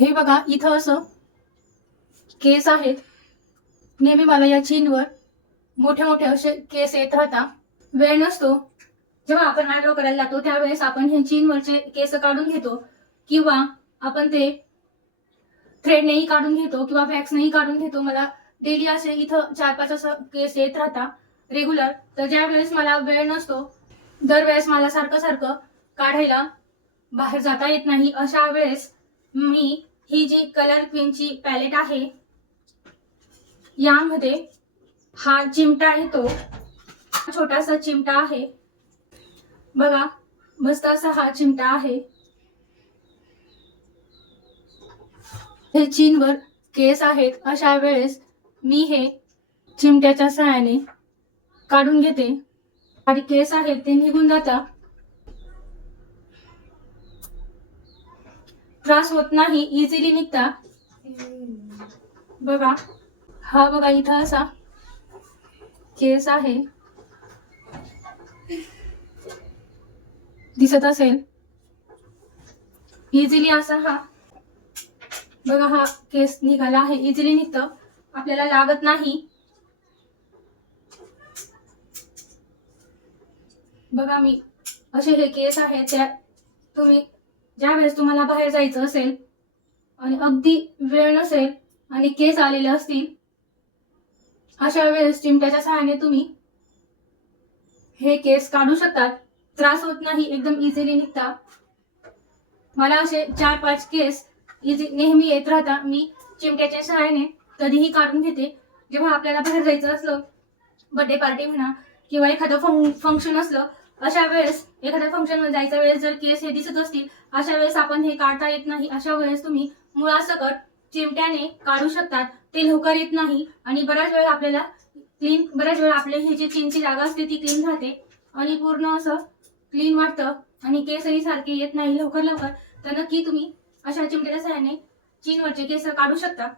हे बघा इथं असं केस आहेत. नेहमी मला या चीनवर मोठे मोठे असे केस येत राहतात वेळ नसतो. जेव्हा आपण आयब्रो करायला जातो त्यावेळेस आपण हे चीनवरचे केस काढून घेतो. किंवा आपण ते थ्रेडनेही काढून घेतो किंवा वॅक्सनेही काढून घेतो. मला डेली असे इथं चार पाच असं केस येत राहता. रेग्युलर तर ज्या वेळेस मला वेळ नसतो दरवेळेस मला सारखं सारखं काढायला बाहेर जाता येत नाही. अशा वेळेस मी ही जी कलर क्वीनची पॅलेट आहे यामध्ये हा चिमटा येतो छोटासा चिमटा आहे. बघा मस्त असा हा चिमटा आहे. हे चीनवर केस आहेत अशा वेळेस मी हे चिमट्याच्या सहाय्याने काढून घेते. आणि केस आहेत ते निघून जातात त्रास होत नाही इझिली निघता. बघा हा बघा इथं असा केस आहे. दिसत असेल. इझिली असा हा. बघा हा केस निघाला आहे इझिली निघतं. आपल्याला लागत नाही. बघा मी असे हे केस आहेत त्या तुम्ही ज्यावेळेस तुम्हाला बाहेर जायचं असेल आणि अगदी वेळ नसेल आणि केस आलेले असतील अशा वेळेस चिमट्याच्या सहाय्याने तुम्ही हे केस काढू शकतात. त्रास होत नाही एकदम इझिली निघता. मला असे चार पाच केस इझी नेहमी येत राहता. मी चिमट्याच्या सहाय्याने कधीही काढून घेते. जेव्हा आपल्याला बाहेर जायचं असलं बर्थडे पार्टी म्हणा किंवा एखादं फंक्शन असलं अशा वेळेस एखाद्या फंक्शनमध्ये जायच्या वेळेस जर केस हे दिसत असतील अशा वेळेस आपण हे काढता येत नाही. अशा वेळेस तुम्ही मुळासकट चिमट्याने काढू शकतात. ते लवकर येत नाही आणि बऱ्याच वेळ आपल्याला क्लीन बऱ्याच वेळ आपले ही जी चीनची जागा असते ती क्लीन राहते. आणि पूर्ण असं क्लीन वाटतं आणि केसही सारखे येत नाही लवकर लवकर. तर नक्की तुम्ही अशा चिमट्याच्या सहाय्याने चीनवरचे केस काढू शकता.